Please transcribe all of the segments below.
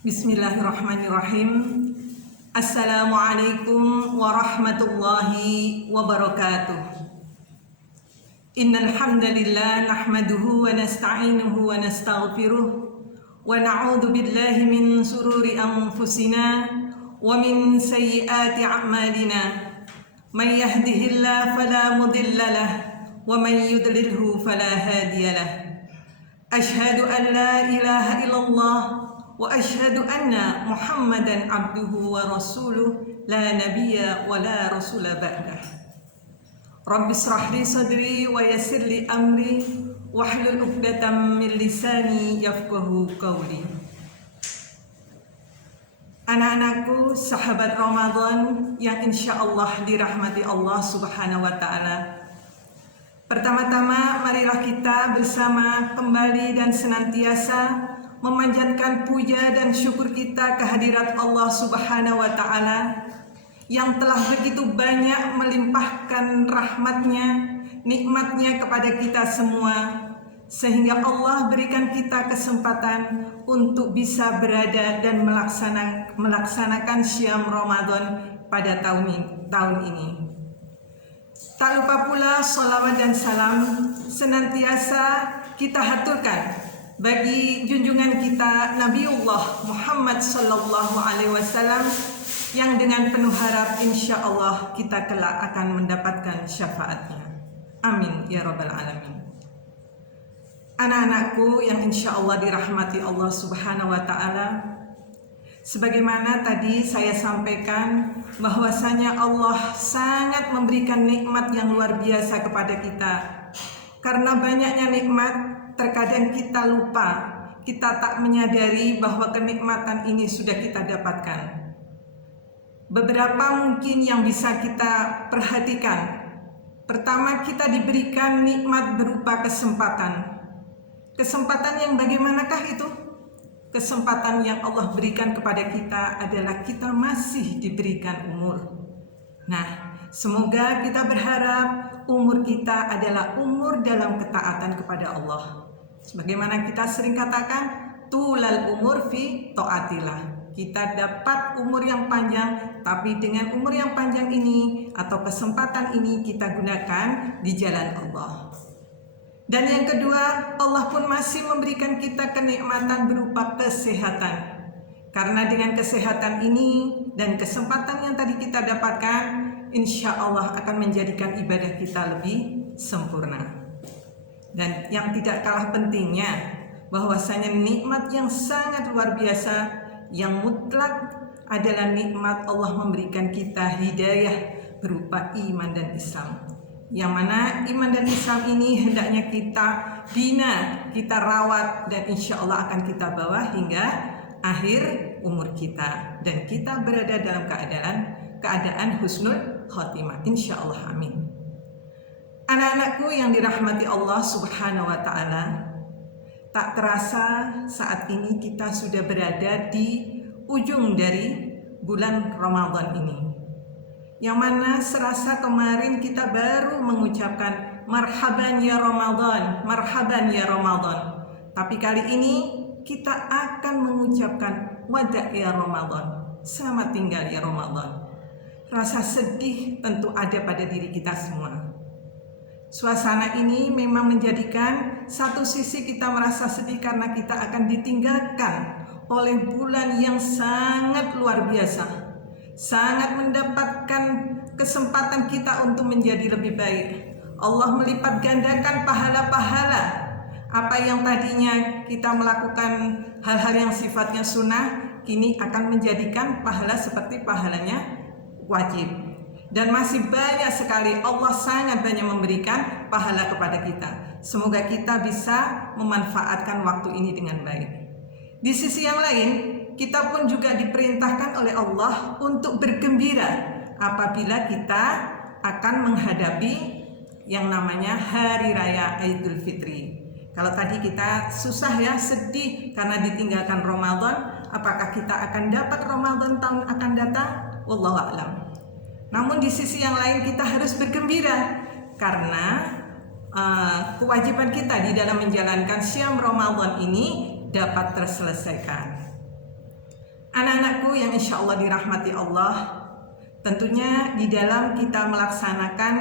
Bismillahirrahmanirrahim. Assalamualaikum warahmatullahi wabarakatuh. Innal hamdalillah nahmaduhu wa nasta'inuhu wa nastaghfiruh wa na'udzu billahi min sururi anfusina wa min sayyiati a'malina. May yahdihillahu fala mudilla lahu wa may yudlilhu fala hadiya lahu. Asyhadu an la ilaha illallah wa asyhadu anna Muhammadan abduhu wa rasuluh la nabiyya wa la rasula ba'dah. Rabbi israh li sadri wa yassir li amri wahlul 'uqdatam min lisani yafqahu qawli. Anak-anakku, sahabat Ramadan yang insyaallah dirahmati Allah Subhanahu wa taala. Pertama-tama marilah kita bersama kembali dan senantiasa memanjatkan puja dan syukur kita kehadirat Allah Subhanahu wa taala yang telah begitu banyak melimpahkan rahmatnya, nikmatnya kepada kita semua, sehingga Allah berikan kita kesempatan untuk bisa berada dan melaksanakan Syam Ramadan pada tahun ini. Tak lupa pula sholawat dan salam senantiasa kita haturkan bagi junjungan kita Nabiullah Muhammad sallallahu alaihi wasallam yang dengan penuh harap insya Allah kita kelak akan mendapatkan syafaatnya. Amin ya rabbal alamin. Anak-anakku yang insya Allah dirahmati Allah Subhanahu wa ta'ala, sebagaimana tadi saya sampaikan bahwasanya Allah sangat memberikan nikmat yang luar biasa kepada kita. Karena banyaknya nikmat, terkadang kita lupa, kita tak menyadari bahwa kenikmatan ini sudah kita dapatkan. Beberapa mungkin yang bisa kita perhatikan. Pertama, kita diberikan nikmat berupa kesempatan. Kesempatan yang bagaimanakah itu? Kesempatan yang Allah berikan kepada kita adalah kita masih diberikan umur. Nah, semoga kita berharap umur kita adalah umur dalam ketaatan kepada Allah. Sebagaimana kita sering katakan, tulal umur fi taatillah. Kita dapat umur yang panjang, tapi dengan umur yang panjang ini atau kesempatan ini kita gunakan di jalan Allah. Dan yang kedua, Allah pun masih memberikan kita kenikmatan berupa kesehatan. Karena dengan kesehatan ini dan kesempatan yang tadi kita dapatkan, insya Allah akan menjadikan ibadah kita lebih sempurna. Dan yang tidak kalah pentingnya, bahwasanya nikmat yang sangat luar biasa, yang mutlak adalah nikmat Allah memberikan kita hidayah berupa iman dan Islam. Yang mana iman dan Islam ini hendaknya kita bina, kita rawat, dan insya Allah akan kita bawa hingga akhir umur kita, dan kita berada dalam keadaan husnul khotimah, insya Allah, amin. Anak-anakku yang dirahmati Allah Subhanahu wa ta'ala, tak terasa saat ini kita sudah berada di ujung dari bulan Ramadan ini, yang mana serasa kemarin kita baru mengucapkan marhaban ya Ramadan, marhaban ya Ramadan. Tapi kali ini kita akan mengucapkan wada' ya Ramadan, selamat tinggal ya Ramadan. Rasa sedih tentu ada pada diri kita semua. Suasana ini memang menjadikan satu sisi kita merasa sedih karena kita akan ditinggalkan oleh bulan yang sangat luar biasa, sangat mendapatkan kesempatan kita untuk menjadi lebih baik. Allah melipat gandakan pahala-pahala. Apa yang tadinya kita melakukan hal-hal yang sifatnya sunnah, kini akan menjadikan pahala seperti pahalanya wajib. Dan masih banyak sekali, Allah sangat banyak memberikan pahala kepada kita. Semoga kita bisa memanfaatkan waktu ini dengan baik. Di sisi yang lain, kita pun juga diperintahkan oleh Allah untuk bergembira apabila kita akan menghadapi yang namanya Hari Raya Idul Fitri. Kalau tadi kita susah ya, sedih karena ditinggalkan Ramadan, apakah kita akan dapat Ramadan tahun akan datang? Wallahu a'lam. Namun di sisi yang lain kita harus bergembira karena kewajiban kita di dalam menjalankan Syam Ramadan ini dapat terselesaikan. Anak-anakku yang insya Allah dirahmati Allah, tentunya di dalam kita melaksanakan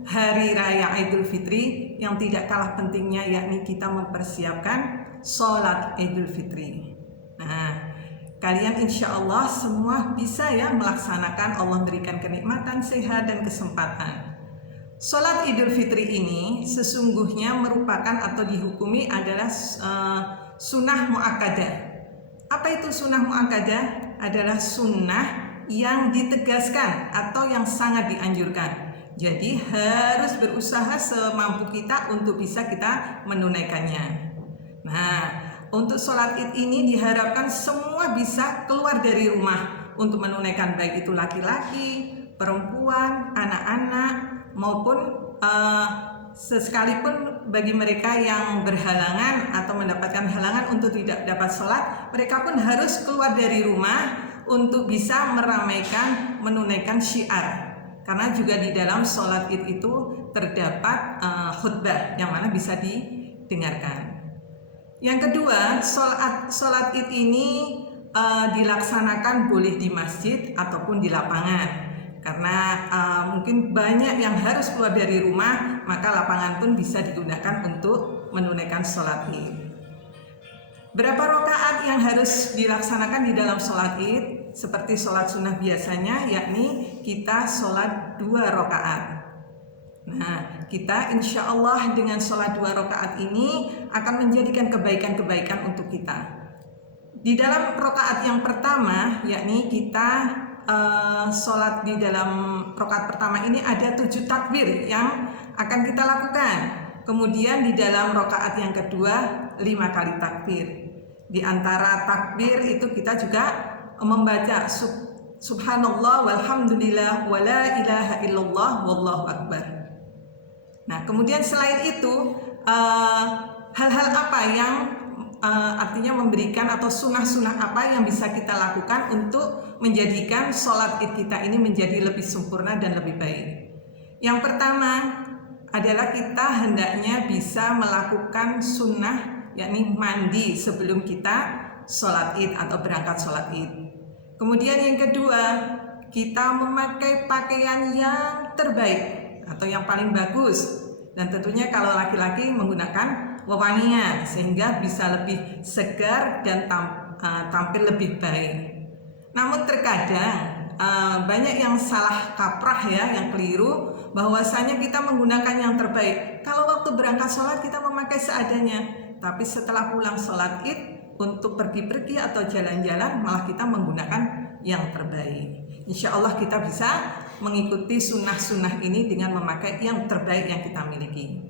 Hari Raya Idul Fitri yang tidak kalah pentingnya yakni kita mempersiapkan sholat Idul Fitri. Nah, kalian insya Allah semua bisa ya melaksanakan, Allah berikan kenikmatan, sehat dan kesempatan. Sholat Idul Fitri ini sesungguhnya merupakan atau dihukumi adalah sunnah muakkadah. Apa itu sunnah muakkadah? Adalah sunnah yang ditegaskan atau yang sangat dianjurkan. Jadi harus berusaha semampu kita untuk bisa kita menunaikannya. Nah, untuk sholat id ini diharapkan semua bisa keluar dari rumah untuk menunaikan, baik itu laki-laki, perempuan, anak-anak, maupun sekalipun bagi mereka yang berhalangan atau mendapatkan halangan untuk tidak dapat sholat, mereka pun harus keluar dari rumah untuk bisa meramaikan, menunaikan syiar. Karena juga di dalam sholat id itu terdapat khutbah yang mana bisa didengarkan. Yang kedua, sholat id ini dilaksanakan boleh di masjid ataupun di lapangan. Karena mungkin banyak yang harus keluar dari rumah, maka lapangan pun bisa digunakan untuk menunaikan sholat id. Berapa rakaat yang harus dilaksanakan di dalam sholat id? Seperti sholat sunnah biasanya, yakni kita sholat 2 rakaat. Nah, kita insya Allah dengan sholat 2 rakaat ini akan menjadikan kebaikan-kebaikan untuk kita. Di dalam rakaat yang pertama, yakni kita sholat di dalam rakaat pertama ini ada 7 takbir yang akan kita lakukan. Kemudian di dalam rakaat yang kedua 5 kali takbir. Di antara takbir itu kita juga membaca subhanallah walhamdulillah wala ilaha illallah wallahu akbar. Nah, kemudian selain itu hal-hal apa yang artinya memberikan atau sunnah-sunnah apa yang bisa kita lakukan untuk menjadikan sholat id kita ini menjadi lebih sempurna dan lebih baik. Yang pertama adalah kita hendaknya bisa melakukan sunnah, yakni mandi sebelum kita sholat id atau berangkat sholat id. Kemudian yang kedua, kita memakai pakaian yang terbaik atau yang paling bagus. Dan tentunya kalau laki-laki menggunakan wewangian sehingga bisa lebih segar dan tampil lebih baik. Namun terkadang banyak yang salah kaprah ya, yang keliru, bahwasanya kita menggunakan yang terbaik. Kalau waktu berangkat sholat kita memakai seadanya, tapi setelah pulang sholat id untuk pergi-pergi atau jalan-jalan malah kita menggunakan yang terbaik. Insya Allah kita bisa mengikuti sunnah-sunnah ini dengan memakai yang terbaik yang kita miliki.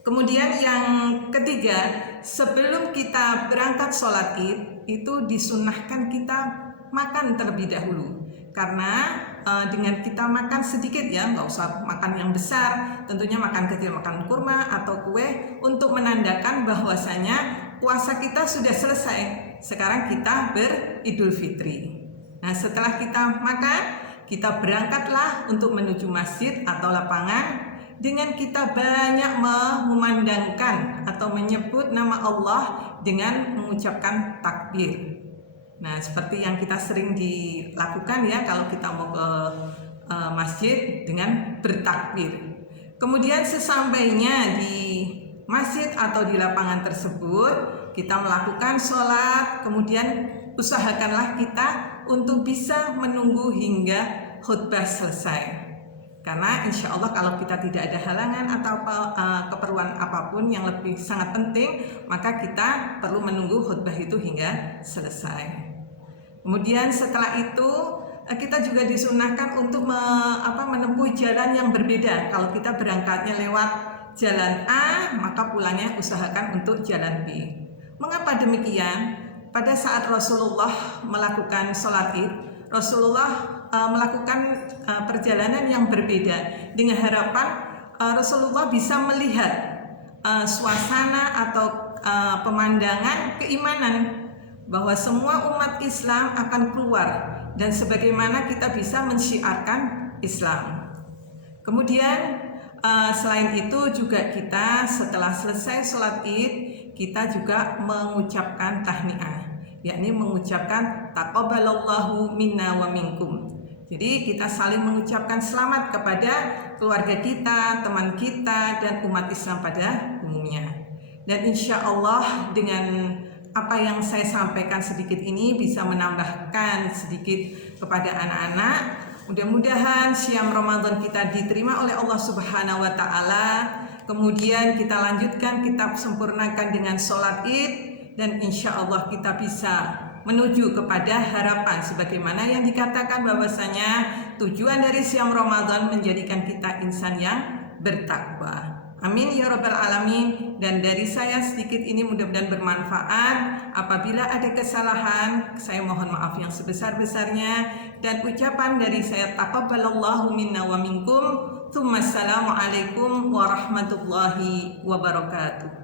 Kemudian yang ketiga, sebelum kita berangkat sholat id itu disunnahkan kita makan terlebih dahulu. Karena dengan kita makan sedikit ya, nggak usah makan yang besar, tentunya makan kecil, makan kurma atau kue untuk menandakan bahwasanya puasa kita sudah selesai. Sekarang kita beridul fitri. Nah, setelah kita makan, kita berangkatlah untuk menuju masjid atau lapangan dengan kita banyak memandangkan atau menyebut nama Allah dengan mengucapkan takbir. Nah, seperti yang kita sering dilakukan ya kalau kita mau ke masjid dengan bertakbir. Kemudian sesampainya di masjid atau di lapangan tersebut, kita melakukan sholat, kemudian usahakanlah kita untuk bisa menunggu hingga khutbah selesai. Karena insya Allah kalau kita tidak ada halangan atau keperluan apapun yang lebih sangat penting, maka kita perlu menunggu khutbah itu hingga selesai. Kemudian setelah itu kita juga disunahkan untuk menempuh jalan yang berbeda. Kalau kita berangkatnya lewat jalan A, maka pulangnya usahakan untuk jalan B. Mengapa demikian? Pada saat Rasulullah melakukan sholat id, Rasulullah melakukan perjalanan yang berbeda dengan harapan Rasulullah bisa melihat suasana atau pemandangan keimanan bahwa semua umat Islam akan keluar dan sebagaimana kita bisa mensyiarkan Islam. Kemudian selain itu juga kita setelah selesai sholat id, kita juga mengucapkan tahniah. yakni mengucapkan taqabbalallahu minna wa minkum. Jadi kita saling mengucapkan selamat kepada keluarga kita, teman kita, dan umat Islam pada umumnya. Dan insya Allah dengan apa yang saya sampaikan sedikit ini bisa menambahkan sedikit kepada anak-anak. Mudah-mudahan siam Ramadan kita diterima oleh Allah Subhanahu wa Ta'ala. Kemudian kita lanjutkan, kita sempurnakan dengan sholat Id, dan insya Allah kita bisa menuju kepada harapan sebagaimana yang dikatakan bahwasanya tujuan dari siam Ramadan menjadikan kita insan yang bertakwa. Amin ya rabbal alamin. Dan dari saya sedikit ini mudah-mudahan bermanfaat. Apabila ada kesalahan, saya mohon maaf yang sebesar-besarnya, dan ucapan dari saya taqabbalallahu minna wa minkum. Assalamualaikum warahmatullahi wabarakatuh.